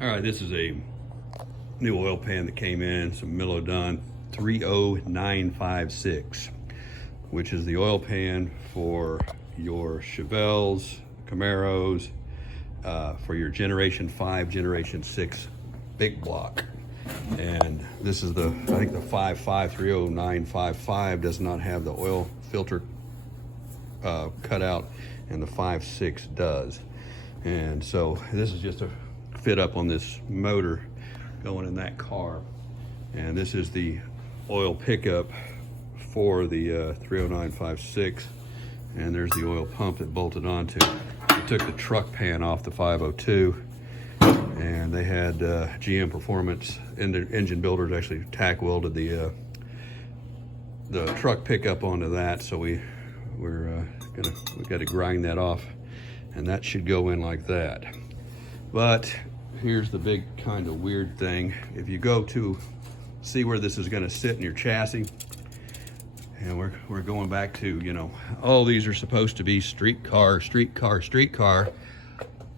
All right, this is a new oil pan that came in, some Milodon 30956, which is the oil pan for your Chevelles, Camaros, for your Generation 5, Generation 6 big block. And this is I think the 5530955 does not have the oil filter cut out, and the 5.6 does. And so this is just a fit up on this motor going in that car. And this is the oil pickup for the 30956, and there's the oil pump that bolted onto. I took the truck pan off the 502, and they had GM Performance engine builders actually tack welded the truck pickup onto that. So we got to grind that off, and that should go in like that. But here's the big kind of weird thing. If you go to see where this is going to sit in your chassis, and we're going back to, you know, oh, these are supposed to be street car.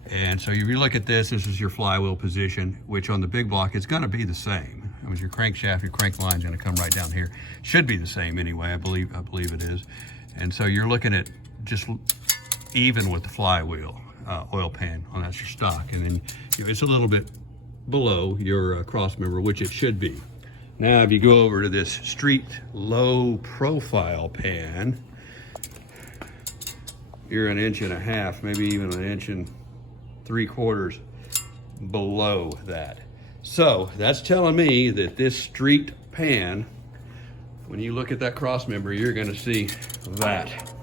And so if you look at this is your flywheel position, which on the big block it's going to be the same. I mean, your crankshaft, your crank line is going to come right down here. Should be the same anyway. I believe it is. And so you're looking at just even with the flywheel oil pan on that's your stock, and then it's a little bit below your cross member, which it should be. Now, if you go over to this street low profile pan, you're 1.5 inches, maybe even 1.75 inches below that. So that's telling me that this street pan, when you look at that cross member, you're going to see that.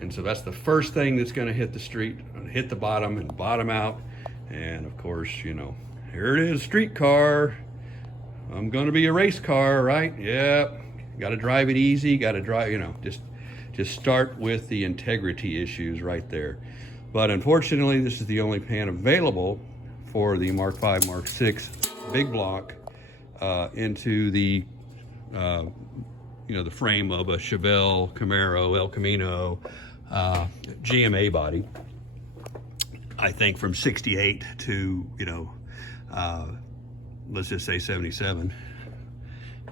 And so that's the first thing that's going to hit the street, hit the bottom and bottom out. And of course, you know, here it is, street car. I'm going to be a race car, right? Yeah, got to drive it easy, got to drive, you know, just start with the integrity issues right there. But unfortunately, this is the only pan available for the Mark 5, Mark 6 big block into the, you know, the frame of a Chevelle, Camaro, El Camino, GMA body. I think from 68 to, you know, let's just say 77.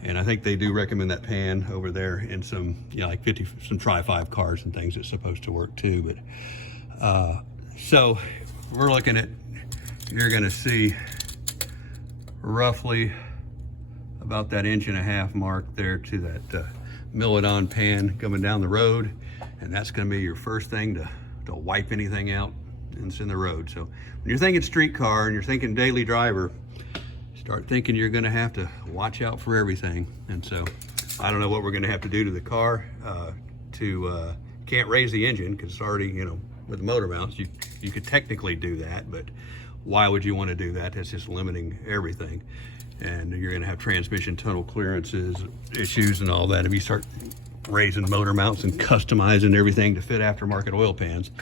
And I think they do recommend that pan over there in some, you know, like some Tri-5 cars and things that's supposed to work too. But so we're looking at, you're going to see roughly about that 1.5 inch mark there to that Milodon pan coming down the road. And that's going to be your first thing to wipe anything out that's in the road. So when you're thinking street car and you're thinking daily driver, start thinking you're going to have to watch out for everything. And so I don't know what we're going to have to do to the car can't raise the engine because it's already, you know, with motor mounts. You could technically do that, but why would you want to do that? That's just limiting everything. And you're going to have transmission tunnel clearances issues and all that if you start raising motor mounts and customizing everything to fit aftermarket oil pans.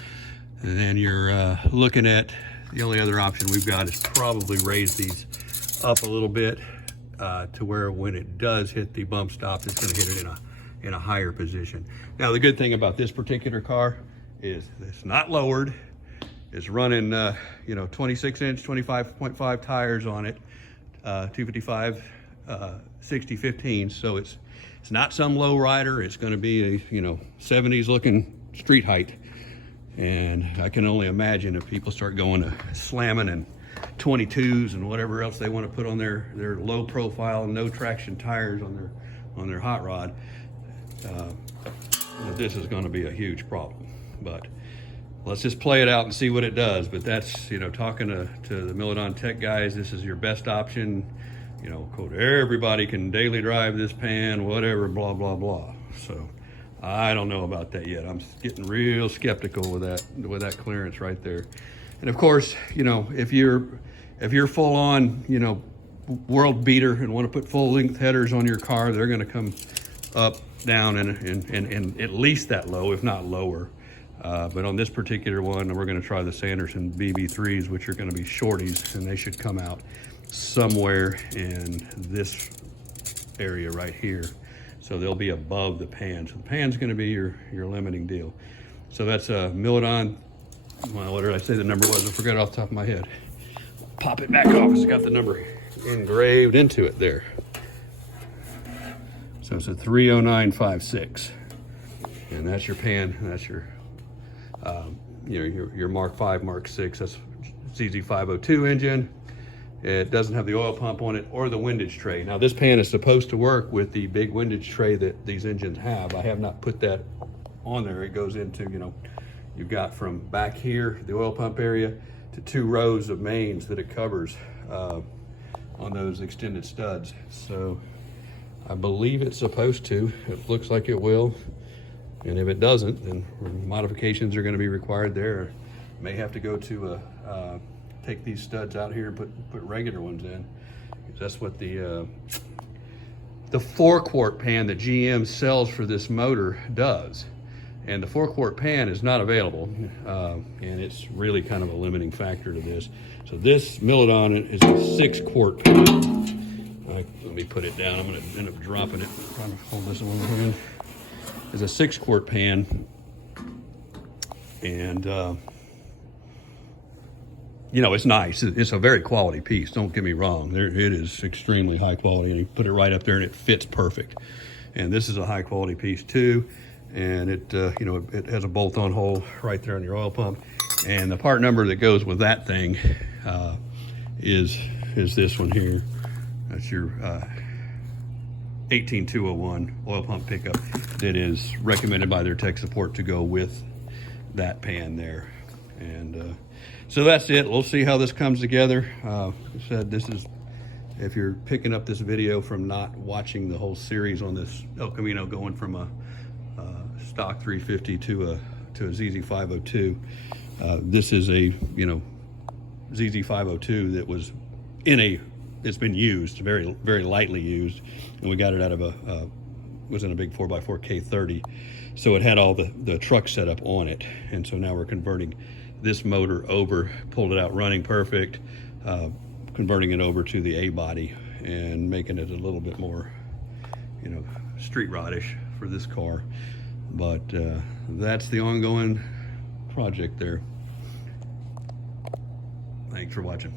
And then you're looking at, the only other option we've got is probably raise these up a little bit to where when it does hit the bump stop, it's going to hit it in a higher position. Now, the good thing about this particular car is it's not lowered. It's running, you know, 26-inch, 25.5 tires on it, 255 60/15. So it's not some low rider. It's going to be a, you know, 70s looking street height. And I can only imagine if people start going to slamming and 22s and whatever else they want to put on their low profile, no traction tires on their hot rod, this is going to be a huge problem. But let's just play it out and see what it does. But that's, you know, talking to the Milodon Tech guys, this is your best option. You know, quote, everybody can daily drive this pan, whatever, blah, blah, blah. So I don't know about that yet. I'm getting real skeptical with that clearance right there. And of course, you know, if you're full on, you know, world beater and want to put full length headers on your car, they're going to come up, down, and at least that low, if not lower. But on this particular one, we're going to try the Sanderson BB3s, which are going to be shorties, and they should come out somewhere in this area right here. So they'll be above the pan. So the pan's going to be your limiting deal. So that's a Milodon. Well, what did I say the number was? I forgot off the top of my head. pop it back off. It's got the number engraved into it there. So it's a 30956, and that's your pan. That's your, your Mark 5, Mark 6. That's ZZ502 engine. It doesn't have the oil pump on it or the windage tray. Now this pan is supposed to work with the big windage tray that these engines have. I have not put that on there. It goes into, you've got from back here, the oil pump area, to 2 rows of mains that it covers on those extended studs. So I believe it's supposed to. It looks like it will. And if it doesn't, then modifications are going to be required there. May have to go to take these studs out here and put regular ones in. That's what the 4-quart pan that GM sells for this motor does. And the 4-quart pan is not available, and it's really kind of a limiting factor to this. So this Milodon is a 6-quart pan. Let me put it down. I'm going to end up dropping it. I'm trying to hold this in one hand. It's a 6-quart pan, and it's nice. It's a very quality piece. Don't get me wrong. It is extremely high quality, and you put it right up there, and it fits perfect. And this is a high quality piece too. And it, it has a bolt-on hole right there on your oil pump. And the part number that goes with that thing is this one here. That's your 18201 oil pump pickup that is recommended by their tech support to go with that pan there. And so that's it. We'll see how this comes together. I said, this is, if you're picking up this video from not watching the whole series on this El Camino, going from a stock 350 to a ZZ502. This is a ZZ502 that was it's been used, very very lightly used, and we got it out of was in a big 4x4 K30, so it had all the truck setup on it. And so now we're converting this motor over, pulled it out running perfect, converting it over to the A body and making it a little bit more street rodish for this car. But that's the ongoing project there. Thanks for watching.